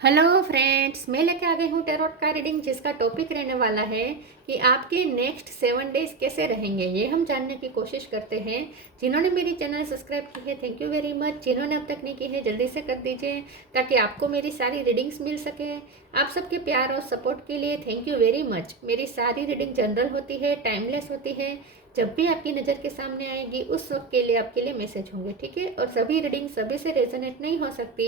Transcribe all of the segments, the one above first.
Hello friends, मैं लेके आ गई हूँ टैरोट का रीडिंग, जिसका टॉपिक रहने वाला है कि आपके नेक्स्ट 7 डेज कैसे रहेंगे। ये हम जानने की कोशिश करते हैं। जिन्होंने मेरी चैनल सब्सक्राइब की है, थैंक यू वेरी मच। जिन्होंने अब तक नहीं की है, जल्दी से कर दीजिए ताकि आपको मेरी सारी रीडिंग्स मिल सके। आप सबके प्यार और सपोर्ट के लिए थैंक यू वेरी मच। मेरी सारी रीडिंग जनरल होती है, टाइमलेस होती है। जब भी आपकी नज़र के सामने आएगी उस वक्त के लिए आपके लिए मैसेज होंगे, ठीक है। और सभी रीडिंग सभी से रेजोनेट नहीं हो सकती।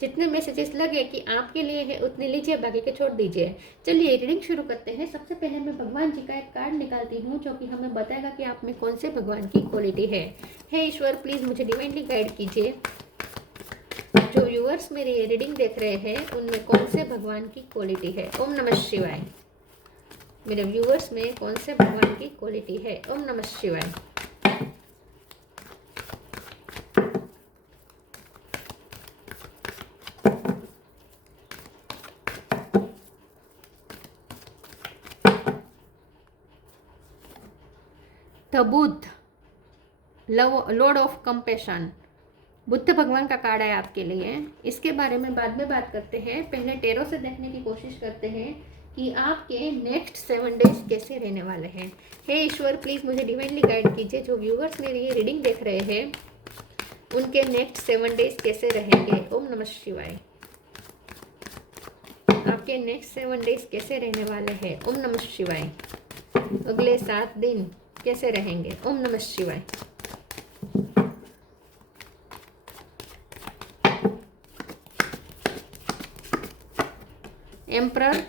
जितने मैसेजेस लगे कि आपके लिए है उतने लीजिए, बाकी के छोड़ दीजिए। चलिए रीडिंग शुरू करते हैं। सबसे पहले मैं भगवान जी का एक कार्ड निकालती हूँ जो कि हमें बताएगा कि आप में कौन से भगवान की क्वालिटी है। हे ईश्वर, प्लीज़ मुझे डिवाइनली गाइड कीजिए। जो व्यूअर्स मेरी ये रीडिंग देख रहे हैं उनमें कौन से भगवान की क्वालिटी है। ओम नमः शिवाय। मेरे व्यूअर्स में कौन से भगवान की क्वालिटी है। ओम नमः शिवाय। The Buddha, Lord of compassion, Buddha भगवान का कार्ड है आपके लिए। इसके बारे में बाद में बात करते हैं। पहले टेरो से देखने की कोशिश करते हैं कि आपके नेक्स्ट 7 डेज कैसे रहने वाले हैं। हे ईश्वर, प्लीज़ मुझे डिवाइनली गाइड कीजिए। जो व्यूअर्स मेरी ये रीडिंग देख रहे हैं उनके नेक्स्ट 7 डेज कैसे रहेंगे। ओम नमः शिवाय। आपके नेक्स्ट 7 डेज कैसे रहने वाले हैं। ओम नमः शिवाय। अगले 7 दिन कैसे रहेंगे। ओम नमः शिवाय। Emperor,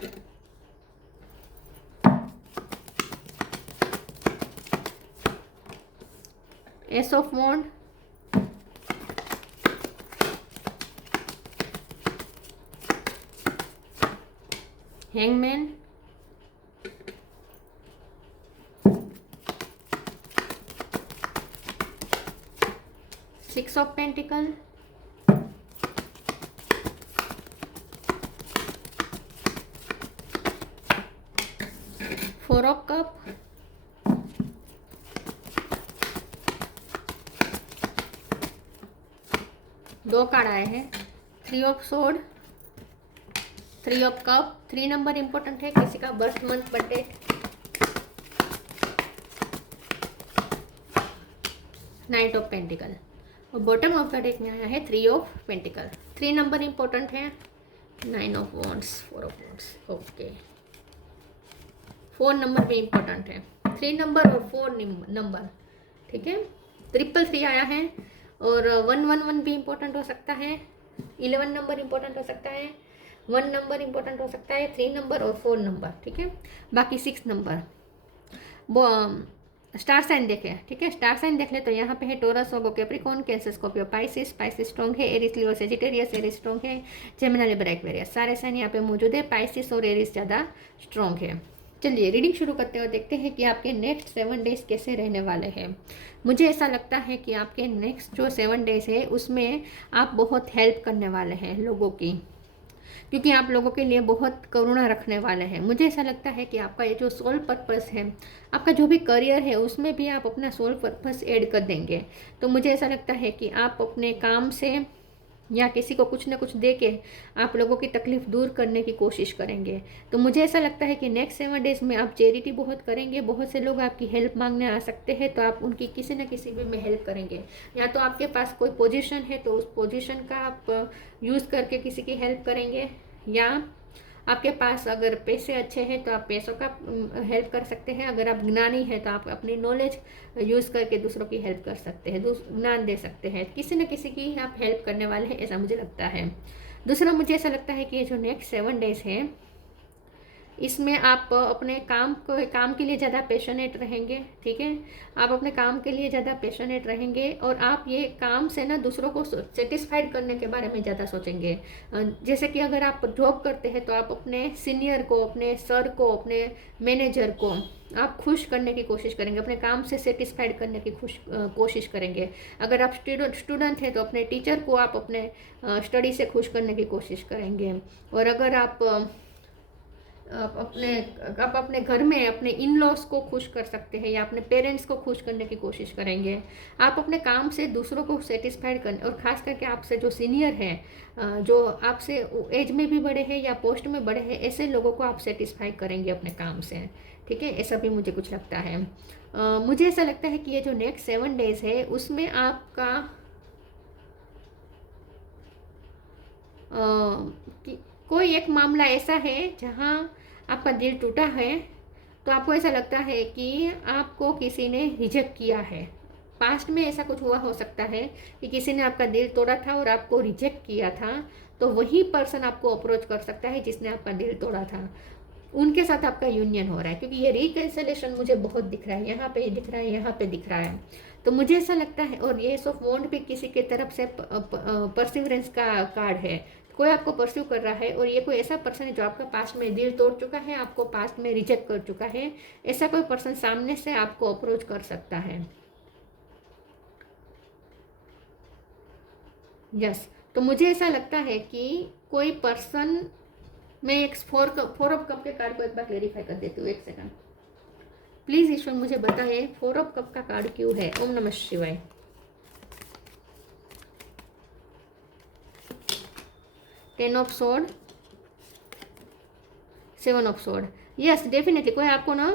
ace of wand, hangman, 6 of pentacle, four of cup, दो कार्ड आए हैं। 3 of sword, 3 of cup. 3 number important है। किसी का birth month birthday. Knight of pentacle. और बॉटम ऑफ द डेक में आया है 3 ऑफ पेंटिकल। 3 नंबर इंपॉर्टेंट है। 9 of wands, 4 of wands. Okay, 4 number भी इंपॉर्टेंट है। 3 नंबर और 4 नंबर, ठीक है। 333 आया है और 111 भी इंपॉर्टेंट हो सकता है। 11 नंबर इंपॉर्टेंट हो सकता है। 1 नंबर इंपॉर्टेंट हो सकता है। 3 नंबर और 4 नंबर, ठीक है। बाकी 6 नंबर। वो स्टार साइन देखें, ठीक है। स्टार साइन देख ले तो यहाँ पे है Taurus, Virgo, Capricorn, Cancer, Scorpio, Pisces. Pisces strong है। Aries, Leo, Sagittarius. Aries strong है। Gemini, Libra, Aquarius. सारे साइन यहाँ पे मौजूद है। पाइसिस और एरिस ज़्यादा स्ट्रॉन्ग है। चलिए रीडिंग शुरू करते हैं और देखते हैं कि आपके नेक्स्ट 7 डेज कैसे रहने वाले हैं। मुझे ऐसा लगता है कि आपके नेक्स्ट जो 7 डेज है उसमें आप बहुत हेल्प करने वाले हैं लोगों की, क्योंकि आप लोगों के लिए बहुत करुणा रखने वाले हैं। मुझे ऐसा लगता है कि आपका ये जो सोल पर्पस है, आपका जो भी करियर है, उसमें भी आप अपना सोल पर्पस ऐड कर देंगे। तो मुझे ऐसा लगता है कि आप अपने काम से या किसी को कुछ ना कुछ दे के आप लोगों की तकलीफ दूर करने की कोशिश करेंगे। तो मुझे ऐसा लगता है कि नेक्स्ट 7 डेज में आप चैरिटी बहुत करेंगे। बहुत से लोग आपकी हेल्प मांगने आ सकते हैं, तो आप उनकी किसी न किसी वे में हेल्प करेंगे। या तो आपके पास कोई पोजीशन है तो उस पोजीशन का आप यूज़ करके किसी की हेल्प करेंगे, या आपके पास अगर पैसे अच्छे हैं तो आप पैसों का हेल्प कर सकते हैं। अगर आप ज्ञानी हैं तो आप अपनी नॉलेज यूज़ करके दूसरों की हेल्प कर सकते हैं, ज्ञान दे सकते हैं। किसी न किसी की आप हेल्प करने वाले हैं, ऐसा मुझे लगता है। दूसरा, मुझे ऐसा लगता है कि ये जो नेक्स्ट 7 डेज है इसमें आप अपने काम के लिए ज़्यादा पैशनेट रहेंगे, ठीक है। आप अपने काम के लिए ज़्यादा पैशनेट रहेंगे और आप ये काम से ना दूसरों को सेटिस्फाइड करने के बारे में ज़्यादा सोचेंगे। जैसे कि अगर आप जॉब करते हैं तो आप अपने सीनियर को, अपने सर को, अपने मैनेजर को आप खुश करने की कोशिश करेंगे, अपने काम से सेटिस्फाइड करने की कोशिश करेंगे। अगर आप स्टूडेंट हैं तो अपने टीचर को आप अपने स्टडी से खुश करने की कोशिश करेंगे। और अगर आप आप अपने घर में अपने इन लॉज को खुश कर सकते हैं या अपने पेरेंट्स को खुश करने की कोशिश करेंगे। आप अपने काम से दूसरों को सेटिस्फाइड करने, और ख़ास करके आपसे जो सीनियर हैं, जो आपसे एज में भी बड़े हैं या पोस्ट में बड़े हैं, ऐसे लोगों को आप सेटिस्फाई करेंगे अपने काम से। ठीक है, ऐसा भी मुझे कुछ लगता है। मुझे ऐसा लगता है कि ये जो नेक्स्ट 7 डेज़ है उसमें आपका कोई एक मामला ऐसा है जहाँ आपका दिल टूटा है, तो आपको ऐसा लगता है कि आपको किसी ने रिजेक्ट किया है। पास्ट में ऐसा कुछ हुआ हो सकता है कि किसी ने आपका दिल तोड़ा था और आपको रिजेक्ट किया था, तो वही पर्सन आपको अप्रोच कर सकता है जिसने आपका दिल तोड़ा था, उनके साथ आपका यूनियन हो रहा है। क्योंकि ये रिकंसिलेशन मुझे बहुत दिख रहा है, यहाँ पे दिख रहा है, यहाँ पे दिख रहा है। तो मुझे ऐसा लगता है, और ये ऑफ वॉन्ड भी किसी के तरफ से परसिवरेंस का कार्ड है। कोई आपको परस्यू कर रहा है, और ये कोई ऐसा पर्सन है जो आपका पास्ट में दिल तोड़ चुका है, आपको पास्ट में रिजेक्ट कर चुका है। ऐसा कोई पर्सन सामने से आपको अप्रोच कर सकता है। यस, तो मुझे ऐसा लगता है कि कोई पर्सन, मैं एक 4 ऑफ कप के कार्ड को एक बार क्लेरिफाई कर देती हूँ, एक सेकंड प्लीज। ईश्वर मुझे बताइए 4 ऑफ कप का कार्ड क्यों है। ओम नमः शिवाय। 10 of sword, 7 of sword. Yes, definitely कोई आपको ना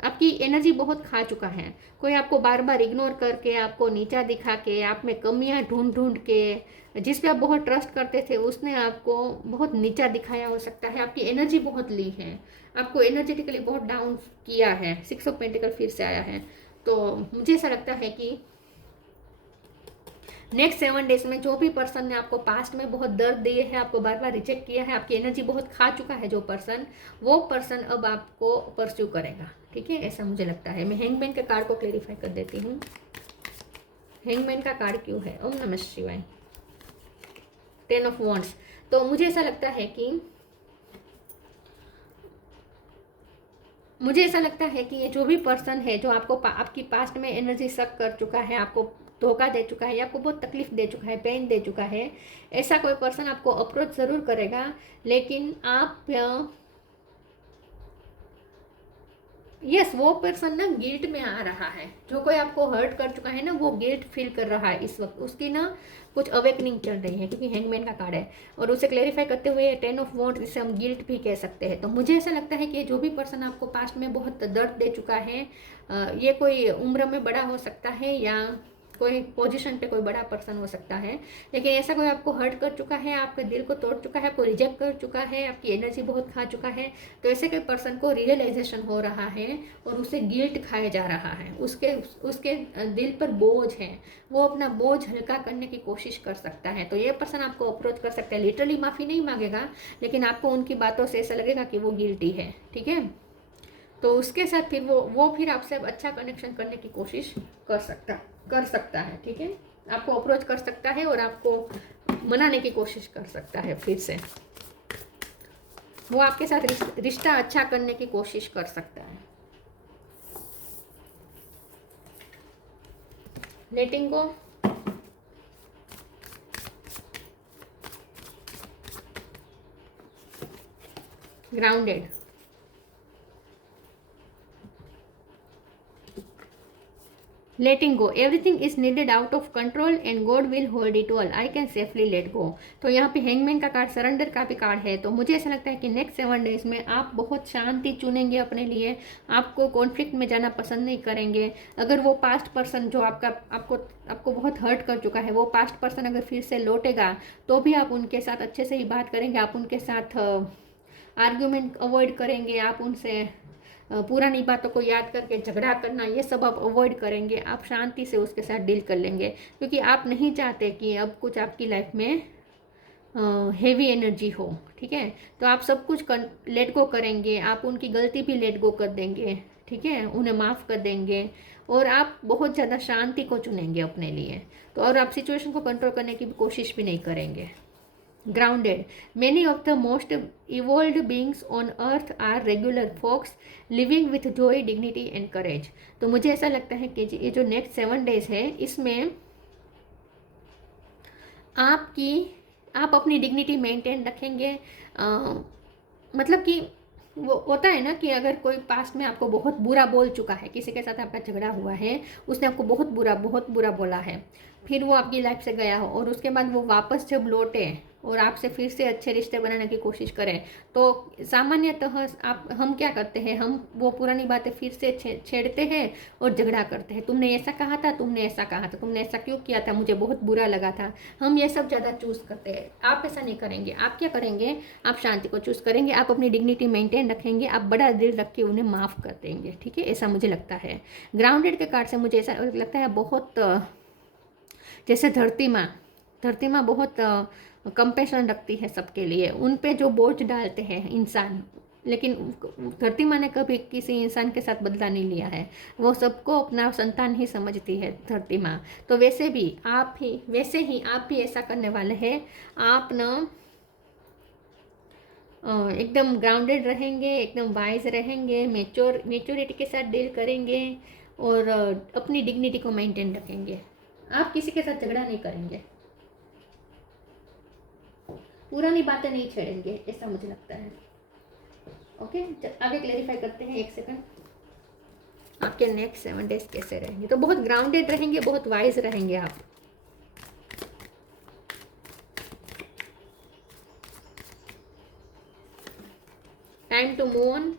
आपकी एनर्जी बहुत खा चुका है। कोई आपको बार बार इग्नोर करके, आपको नीचा दिखा के, आप में कमियां ढूंढ ढूंढ के, जिस पे आप बहुत ट्रस्ट करते थे उसने आपको बहुत नीचा दिखाया हो सकता है। आपकी एनर्जी बहुत ली है, आपको एनर्जेटिकली बहुत डाउन किया है। 6 ऑफ पेंटिकल फिर से आया है। तो मुझे ऐसा लगता है कि नेक्स्ट 7 डेज में जो भी पर्सन ने आपको पास्ट में बहुत दर्द दिए है, आपको बार बार रिजेक्ट किया है, आपकी एनर्जी बहुत खा चुका है जो पर्सन, वो पर्सन अब आपको परस्यू करेगा। ठीक है, ऐसा मुझे लगता है। मैं हैंगमैन के कार्ड को क्लेरिफाई कर देती हूँ। हैंगमैन का कार्ड क्यों है। ओम नमः शिवाय। 10 ऑफ वॉन्ड्स। तो मुझे ऐसा लगता है कि ये जो भी पर्सन है जो आपको आपकी पास्ट में एनर्जी सक कर चुका है, आपको धोखा दे चुका है या आपको बहुत तकलीफ दे चुका है, पेन दे चुका है, ऐसा कोई पर्सन आपको अप्रोच ज़रूर करेगा। लेकिन आप यस, वो पर्सन ना गिल्ट में आ रहा है। जो कोई आपको हर्ट कर चुका है ना, वो गिल्ट फील कर रहा है इस वक्त। उसकी ना कुछ अवेकनिंग चल रही है, क्योंकि हैंगमैन का कार्ड है। और उसे क्लेरिफाई करते हुए 10 ऑफ वॉन्ड्स, जिसे हम गिल्ट भी कह सकते हैं। तो मुझे ऐसा लगता है कि जो भी पर्सन आपको पास्ट में बहुत दर्द दे चुका है, ये कोई उम्र में बड़ा हो सकता है या कोई पोजीशन पे कोई बड़ा पर्सन हो सकता है, लेकिन ऐसा कोई आपको हर्ट कर चुका है, आपके दिल को तोड़ चुका है, आपको रिजेक्ट कर चुका है, आपकी एनर्जी बहुत खा चुका है, तो ऐसे कोई पर्सन को रियलाइजेशन हो रहा है और उसे गिल्ट खाया जा रहा है। उसके दिल पर बोझ है, वो अपना बोझ हल्का करने की कोशिश कर सकता है। तो ये पर्सन आपको अप्रोच कर सकता है। लिटरली माफ़ी नहीं मांगेगा, लेकिन आपको उनकी बातों से ऐसा लगेगा कि वो गिल्टी है। ठीक है, तो उसके साथ फिर वो फिर आपसे अच्छा कनेक्शन करने की कोशिश कर सकता है। ठीक है, आपको अप्रोच कर सकता है और आपको मनाने की कोशिश कर सकता है। फिर से वो आपके साथ रिश्ता अच्छा करने की कोशिश कर सकता है। Letting go, grounded, letting go, everything is needed out of control and God will hold it all, I can safely let go. तो यहाँ पे हैंगमैन का कार्ड, सरेंडर का भी कार्ड है। तो मुझे ऐसा लगता है कि नेक्स्ट 7 डेज में आप बहुत शांति चुनेंगे अपने लिए, आपको कॉन्फ्लिक्ट में जाना पसंद नहीं करेंगे। अगर वो पास्ट पर्सन जो आपको बहुत हर्ट कर चुका है, वो पास्ट पर्सन अगर फिर से लौटेगा तो भी आप उनके साथ अच्छे से ही बात करेंगे, आप उनके साथ आर्ग्यूमेंट अवॉइड करेंगे, आप उनसे पुरानी बातों को याद करके झगड़ा करना, ये सब आप अवॉइड करेंगे। आप शांति से उसके साथ डील कर लेंगे, क्योंकि आप नहीं चाहते कि अब कुछ आपकी लाइफ में हेवी एनर्जी हो। ठीक है, तो आप सब कुछ लेट गो करेंगे, आप उनकी गलती भी लेट गो कर देंगे। ठीक है, उन्हें माफ़ कर देंगे और आप बहुत ज़्यादा शांति को चुनेंगे अपने लिए। तो और आप सिचुएशन को कंट्रोल करने की भी कोशिश भी नहीं करेंगे। Grounded. Many of the most evolved beings on earth are regular folks living with joy, dignity and courage. तो मुझे ऐसा लगता है कि ये जो नेक्स्ट 7 डेज है, इसमें आप अपनी डिग्निटी मेंटेन रखेंगे। मतलब कि वो होता है ना कि अगर कोई पास्ट में आपको बहुत बुरा बोल चुका है, किसी के साथ आपका झगड़ा हुआ है, उसने आपको बहुत बुरा बोला है, फिर वो आपकी लाइफ से गया हो और उसके बाद वो वापस जब लौटे और आपसे फिर से अच्छे रिश्ते बनाने की कोशिश करें, तो सामान्यतः आप हम क्या करते हैं, हम वो पुरानी बातें फिर से छेड़ते हैं और झगड़ा करते हैं। तुमने ऐसा कहा था, तुमने ऐसा कहा था, तुमने ऐसा क्यों किया था, मुझे बहुत बुरा लगा था। हम ये सब ज़्यादा चूज़ करते हैं। आप ऐसा नहीं करेंगे। आप क्या करेंगे, आप शांति को चूज़ करेंगे, आप अपनी डिग्निटी मेंटेन रखेंगे, आप बड़ा दिल रख के उन्हें माफ़ कर देंगे। ठीक है, ऐसा मुझे लगता है। ग्राउंडेड के कार्ड से मुझे ऐसा लगता है बहुत जैसे धरती माँ बहुत कंपेशन रखती है सबके लिए, उन पे जो बोझ डालते हैं इंसान, लेकिन धरती माँ ने कभी किसी इंसान के साथ बदला नहीं लिया है। वो सबको अपना संतान ही समझती है धरती माँ। तो वैसे ही आप भी ऐसा करने वाले हैं। आप ना एकदम ग्राउंडेड रहेंगे, एकदम वाइज रहेंगे, मेच्योरिटी के साथ डील करेंगे और अपनी डिग्निटी को मेंटेन रखेंगे। आप किसी के साथ झगड़ा नहीं करेंगे, पुरानी बातें नहीं छेड़ेंगे, ऐसा मुझे लगता है। ओके, आगे क्लेरिफाई करते हैं। 1 सेकंड। आपके नेक्स्ट 7 डेज कैसे रहेंगे? तो बहुत ग्राउंडेड रहेंगे, बहुत वाइज रहेंगे आप। Time to move on,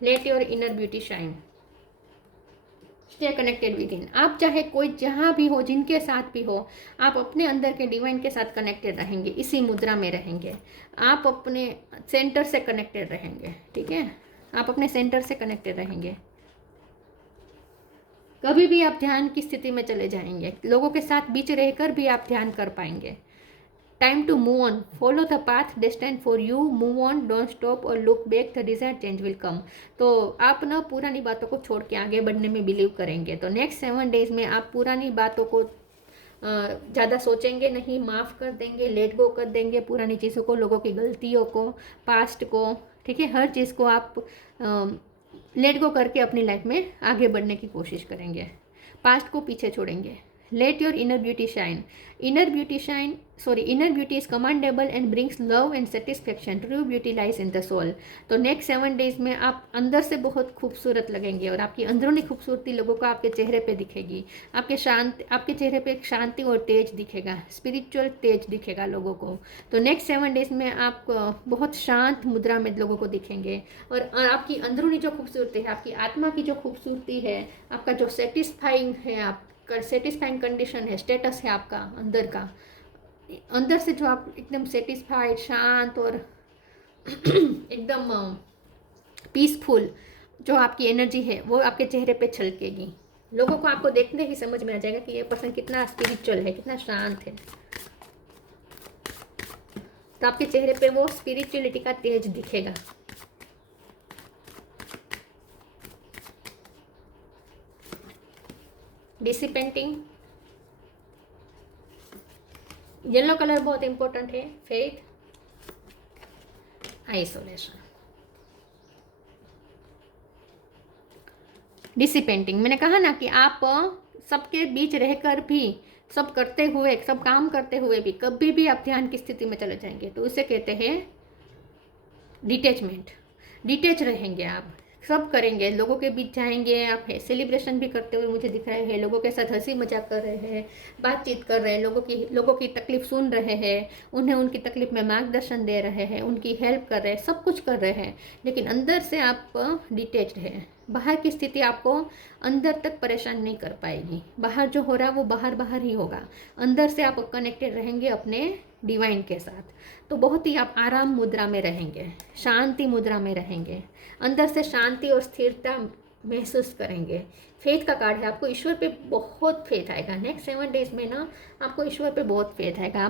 let your inner beauty shine, stay connected within. आप चाहे कोई जहाँ भी हो, जिनके साथ भी हो, आप अपने अंदर के डिवाइन के साथ कनेक्टेड रहेंगे, इसी मुद्रा में रहेंगे। आप अपने सेंटर से कनेक्टेड रहेंगे। ठीक है, आप अपने सेंटर से कनेक्टेड रहेंगे। कभी भी आप ध्यान की स्थिति में चले जाएंगे, लोगों के साथ बीच रहकर भी आप ध्यान कर पाएंगे। Time to move on, follow the path destined for you, move on, don't stop और look back, the desired change will come. तो आप ना पुरानी बातों को छोड़ के आगे बढ़ने में बिलीव करेंगे। तो नेक्स्ट 7 डेज में आप पुरानी बातों को ज़्यादा सोचेंगे नहीं, माफ़ कर देंगे, लेट गो कर देंगे पुरानी चीज़ों को, लोगों की गलतियों को, पास्ट को। ठीक है, हर चीज़ को आप लेट गो करके अपनी लाइफ में आगे बढ़ने की कोशिश करेंगे। पास्ट को पीछे छोड़ेंगे। Let your inner beauty shine, inner beauty is commendable and brings love and satisfaction, true beauty lies in the soul. तो नेक्स्ट 7 डेज में आप अंदर से बहुत खूबसूरत लगेंगे और आपकी अंदरूनी खूबसूरती लोगों को आपके चेहरे पे दिखेगी। आपके चेहरे पे एक शांति और तेज दिखेगा, स्पिरिचुअल तेज दिखेगा लोगों को। तो नेक्स्ट 7 डेज में आप बहुत शांत मुद्रा में लोगों को दिखेंगे और आपकी अंदरूनी जो खूबसूरती है, आपकी आत्मा की जो खूबसूरती है, आपका जो सेटिस्फाइंग है, आप सेटिस्फाइंग कंडीशन है, स्टेटस है आपका अंदर का, अंदर से जो आप एकदम सेटिस्फाइड, शांत और एकदम पीसफुल जो आपकी एनर्जी है, वो आपके चेहरे पे छलकेगी। लोगों को आपको देखने ही समझ में आ जाएगा कि ये पर्सन कितना स्पिरिचुअल है, कितना शांत है। तो आपके चेहरे पे वो स्पिरिचुअलिटी का तेज दिखेगा। डिसिपेंटिंग, येलो कलर बहुत इंपॉर्टेंट है। फेथ, आइसोलेशन, डिसिपेंटिंग। मैंने कहा ना कि आप सबके बीच रहकर भी, सब करते हुए, सब काम करते हुए भी कभी भी आप ध्यान की स्थिति में चले जाएंगे तो उसे कहते हैं डिटैचमेंट। डिटैच रहेंगे आप, सब करेंगे, लोगों के बीच जाएंगे, आप सेलिब्रेशन भी करते हुए मुझे दिख रहे हैं, लोगों के साथ हंसी मजाक कर रहे हैं, बातचीत कर रहे हैं, लोगों की तकलीफ सुन रहे हैं, उन्हें उनकी तकलीफ में मार्गदर्शन दे रहे हैं, उनकी हेल्प कर रहे हैं, सब कुछ कर रहे हैं, लेकिन अंदर से आप डिटैच्ड हैं। बाहर की स्थिति आपको अंदर तक परेशान नहीं कर पाएगी। बाहर जो हो रहा है वो बाहर ही होगा, अंदर से आप कनेक्टेड रहेंगे अपने डिवाइन के साथ। तो बहुत ही आप आराम मुद्रा में रहेंगे, शांति मुद्रा में रहेंगे, अंदर से शांति और स्थिरता महसूस करेंगे। फेथ का कार्ड है, आपको ईश्वर पे बहुत फेथ आएगा। नेक्स्ट 7 डेज में ना आपको ईश्वर पे बहुत फेथ आएगा।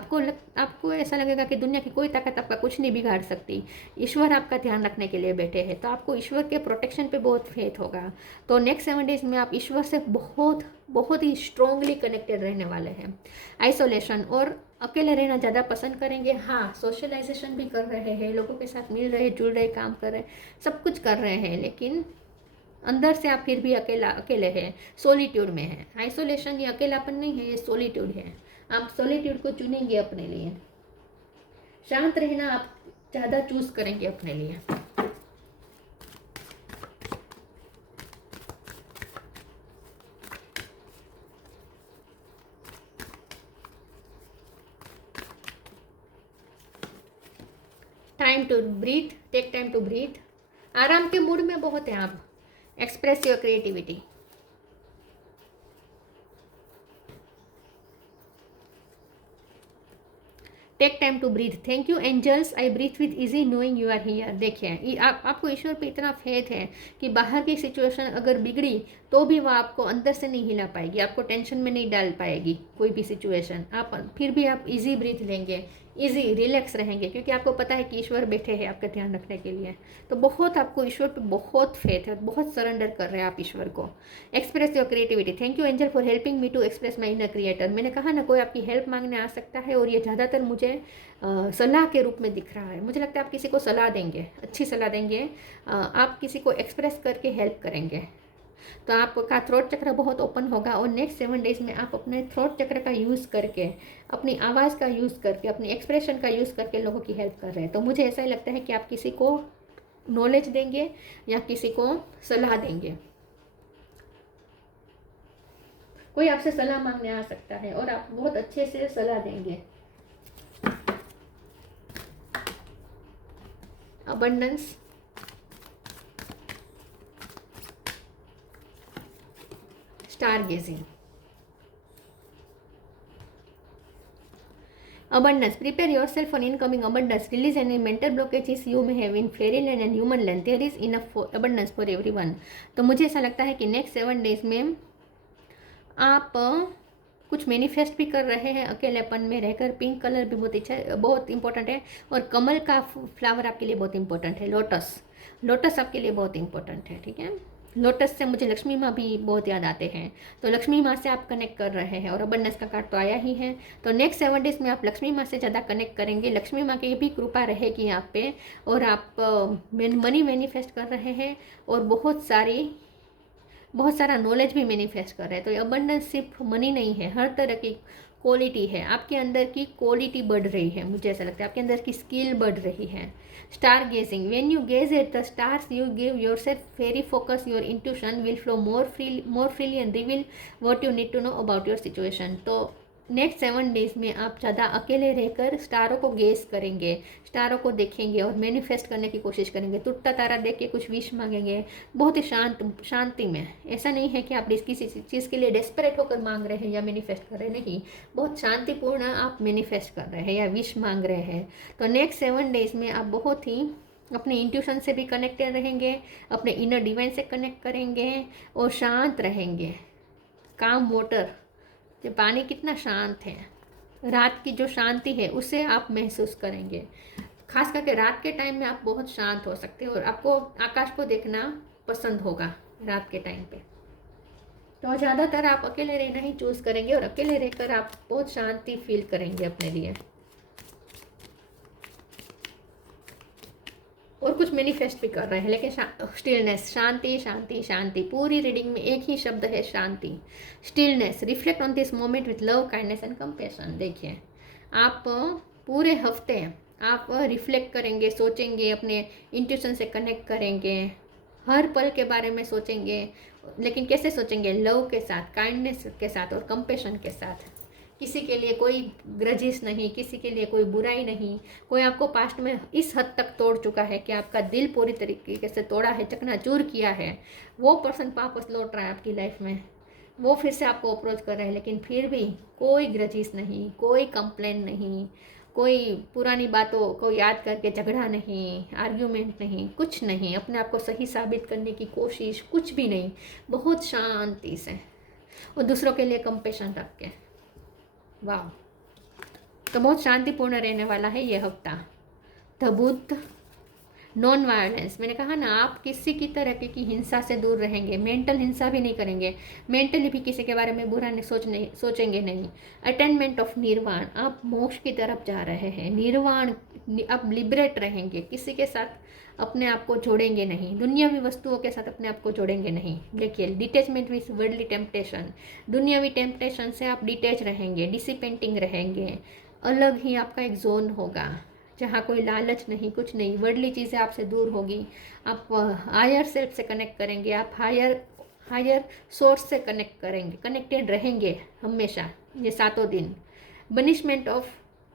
आपको ऐसा लगेगा कि दुनिया की कोई ताकत आपका कुछ नहीं बिगाड़ सकती, ईश्वर आपका ध्यान रखने के लिए बैठे हैं। तो आपको ईश्वर के प्रोटेक्शन पे बहुत फेथ होगा। तो नेक्स्ट 7 डेज में आप ईश्वर से बहुत ही स्ट्रोंगली कनेक्टेड रहने वाले हैं। आइसोलेशन और अकेले रहना ज़्यादा पसंद करेंगे। हाँ, सोशलाइजेशन भी कर रहे हैं, लोगों के साथ मिल रहे, जुड़ रहे, काम कर रहे, सब कुछ कर रहे हैं, लेकिन अंदर से आप फिर भी अकेले हैं, सोलिट्यूड में है। आइसोलेशन ये अकेलापन नहीं है, ये सोलिट्यूड है। आप सोलिट्यूड को चुनेंगे अपने लिए। शांत रहना आप ज़्यादा चूज़ करेंगे अपने लिए। Time to breathe, take time to breathe. आराम के मूड में बहुत हैं आप। Express your creativity. Take time to breathe. Thank you angels, I breathe with easy knowing you are here. देखिए आपको ईश्वर पे इतना फेथ है कि बाहर की सिचुएशन अगर बिगड़ी तो भी वो आपको अंदर से नहीं हिला पाएगी, आपको टेंशन में नहीं डाल पाएगी कोई भी सिचुएशन। आप फिर भी आप इजी ब्रीथ लेंगे, इजी रिलैक्स रहेंगे, क्योंकि आपको पता है कि ईश्वर बैठे हैं आपका ध्यान रखने के लिए। तो बहुत आपको ईश्वर पे बहुत फेथ है, बहुत सरेंडर कर रहे हैं आप ईश्वर को। Express your creativity. Thank you angel for helping me to express my inner creator. मैंने कहा ना, कोई आपकी हेल्प मांगने आ सकता है और ये ज़्यादातर मुझे सलाह के रूप में दिख रहा है। मुझे लगता है आप किसी को सलाह देंगे, अच्छी सलाह देंगे, आप किसी को एक्सप्रेस करके हेल्प करेंगे। तो आपका थ्रोट चक्र बहुत ओपन होगा और नेक्स्ट 7 डेज में आप अपने थ्रोट चक्र का यूज़ करके, अपनी आवाज़ का यूज़ करके, अपनी एक्सप्रेशन का यूज़ करके लोगों की हेल्प कर रहे हैं। तो मुझे ऐसा ही लगता है कि आप किसी को नॉलेज देंगे या किसी को सलाह देंगे। कोई आपसे सलाह मांगने आ सकता है और आप बहुत अच्छे से सलाह देंगे। Abundance, star gazing. Abundance. Prepare yourself for incoming abundance. Release any mental blockages you may have in fairyland and human land. There is enough for abundance for everyone. तो मुझे ऐसा लगता है कि नेक्स्ट 7 डेज में आप कुछ मैनिफेस्ट भी कर रहे हैं अकेलेपन में रहकर। पिंक कलर भी बहुत इंपॉर्टेंट है। और कमल का फ्लावर आपके लिए बहुत इंपॉर्टेंट है। लोटस आपके लिए बहुत इंपॉर्टेंट है, ठीक है। लोटस से मुझे लक्ष्मी माँ भी बहुत याद आते हैं, तो लक्ष्मी माँ से आप कनेक्ट कर रहे हैं। और अबंडेंस का कार्ड तो आया ही है, तो नेक्स्ट 7 डेज में आप लक्ष्मी माँ से ज़्यादा कनेक्ट करेंगे। लक्ष्मी माँ की भी कृपा रहेगी आप पे, और आप मनी मैनिफेस्ट कर रहे हैं और बहुत सारा नॉलेज भी मैनिफेस्ट कर रहे हैं। तो ये अबंडेंस सिर्फ मनी नहीं है, हर तरह की क्वालिटी है। आपके अंदर की क्वालिटी बढ़ रही है, मुझे ऐसा लगता है आपके अंदर की स्किल बढ़ रही है। Star gazing. When you gaze at the stars you give yourself very focus, your intuition will flow more freely and reveal what you need to know about your situation. तो नेक्स्ट 7 डेज में आप ज़्यादा अकेले रहकर स्टारों को gauge करेंगे, स्टारों को देखेंगे और मैनिफेस्ट करने की कोशिश करेंगे। टूटता तारा देख के कुछ विश मांगेंगे, बहुत ही शांति में। ऐसा नहीं है कि आप किसी चीज़ के लिए डेस्परेट होकर मांग रहे हैं या मैनिफेस्ट कर रहे हैं, नहीं, बहुत शांतिपूर्ण आप मैनिफेस्ट कर रहे हैं या विश मांग रहे हैं। तो नेक्स्ट 7 डेज में आप बहुत ही अपने इंट्यूशन से भी कनेक्टेड रहेंगे, अपने इनर डिवाइन से कनेक्ट करेंगे और शांत रहेंगे। काम वाटर, जो पानी कितना शांत है, रात की जो शांति है उसे आप महसूस करेंगे। खास करके रात के टाइम में आप बहुत शांत हो सकते हो और आपको आकाश को देखना पसंद होगा रात के टाइम पे। तो ज़्यादातर आप अकेले रहना ही चूज़ करेंगे और अकेले रहकर आप बहुत शांति फील करेंगे अपने लिए। और कुछ मैनिफेस्ट भी कर रहे हैं, लेकिन स्टिलनेस, शांति शांति शांति। पूरी रीडिंग में एक ही शब्द है, शांति, stillness. Reflect on this moment with love, kindness and compassion. देखिए आप पूरे हफ्ते आप रिफ्लेक्ट करेंगे, सोचेंगे, अपने इंट्यूशन से कनेक्ट करेंगे, हर पल के बारे में सोचेंगे, लेकिन कैसे सोचेंगे? लव के साथ, काइंडनेस के साथ और कंपैशन के साथ। किसी के लिए कोई ग्रजिस नहीं, किसी के लिए कोई बुराई नहीं। कोई आपको पास्ट में इस हद तक तोड़ चुका है कि आपका दिल पूरी तरीके से तोड़ा है, चकनाचूर किया है, वो पर्सन वापस लौट रहा है आपकी लाइफ में, वो फिर से आपको अप्रोच कर रहे हैं, लेकिन फिर भी कोई ग्रजिस नहीं, कोई कंप्लेन नहीं, कोई पुरानी बातों को याद करके झगड़ा नहीं, आर्ग्यूमेंट नहीं, कुछ नहीं, अपने आप को सही साबित करने की कोशिश कुछ भी नहीं, बहुत शांति से और दूसरों के लिए कंपेशन रख के। वाह, तो बहुत शांतिपूर्ण रहने वाला है ये हफ्ता। The Buddha, non violence. मैंने कहा ना, आप किसी की तरह की हिंसा से दूर रहेंगे, मेंटल हिंसा भी नहीं करेंगे, मेंटली भी किसी के बारे में बुरा नहीं सोचेंगे नहीं। अटेनमेंट ऑफ निर्वाण, आप मोक्ष की तरफ जा रहे हैं, निर्वाण, आप लिबरेट रहेंगे, किसी के साथ अपने आप को जोड़ेंगे नहीं, दुनियावी वस्तुओं के साथ अपने आप को जोड़ेंगे नहीं। देखिए, डिटेचमेंट विथ वर्ल्डली टेम्पटेशन, दुनियावी टेम्पटेशन से आप डिटेच रहेंगे, डिसिपेंटिंग रहेंगे, अलग ही आपका एक जोन होगा, जहाँ कोई लालच नहीं, कुछ नहीं, वर्ल्डली चीज़ें आपसे दूर होगी। आप हायर सेल्फ से कनेक्ट करेंगे, आप हायर सोर्स से कनेक्ट करेंगे, कनेक्टेड रहेंगे हमेशा ये 7 दिन। Banishment of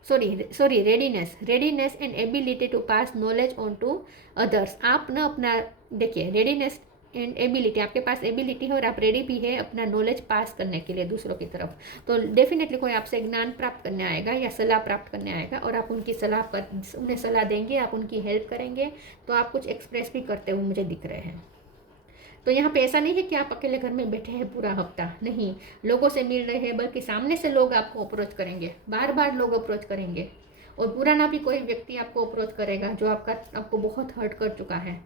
sorry readiness and ability to pass knowledge on to others. आप ना अपना देखिए, रेडीनेस एंड एबिलिटी, आपके पास एबिलिटी है और आप रेडी भी है अपना नॉलेज पास करने के लिए दूसरों की तरफ। तो डेफिनेटली कोई आपसे ज्ञान प्राप्त करने आएगा या सलाह प्राप्त करने आएगा और आप उनकी सलाह पर उन्हें सलाह देंगे, आप उनकी हेल्प करेंगे, तो आप कुछ एक्सप्रेस भी करते हुए मुझे दिख रहे हैं। तो यहाँ पे ऐसा नहीं है कि आप अकेले घर में बैठे हैं पूरा हफ्ता, नहीं, लोगों से मिल रहे हैं, बल्कि सामने से लोग आपको अप्रोच करेंगे, बार बार लोग अप्रोच करेंगे, और पुराना भी कोई व्यक्ति आपको अप्रोच करेगा जो आपको बहुत हर्ट कर चुका है।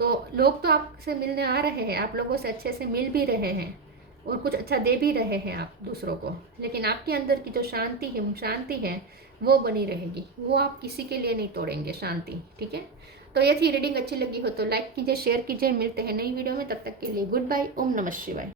तो लोग तो आपसे मिलने आ रहे हैं, आप लोगों से अच्छे से मिल भी रहे हैं और कुछ अच्छा दे भी रहे हैं आप दूसरों को, लेकिन आपके अंदर की जो शांति है वो बनी रहेगी, वो आप किसी के लिए नहीं तोड़ेंगे शांति। ठीक है, तो ये थी रीडिंग। अच्छी लगी हो तो लाइक कीजिए, शेयर कीजिए। मिलते हैं नई वीडियो में, तब तक के लिए गुड बाय। ओम नमः शिवाय।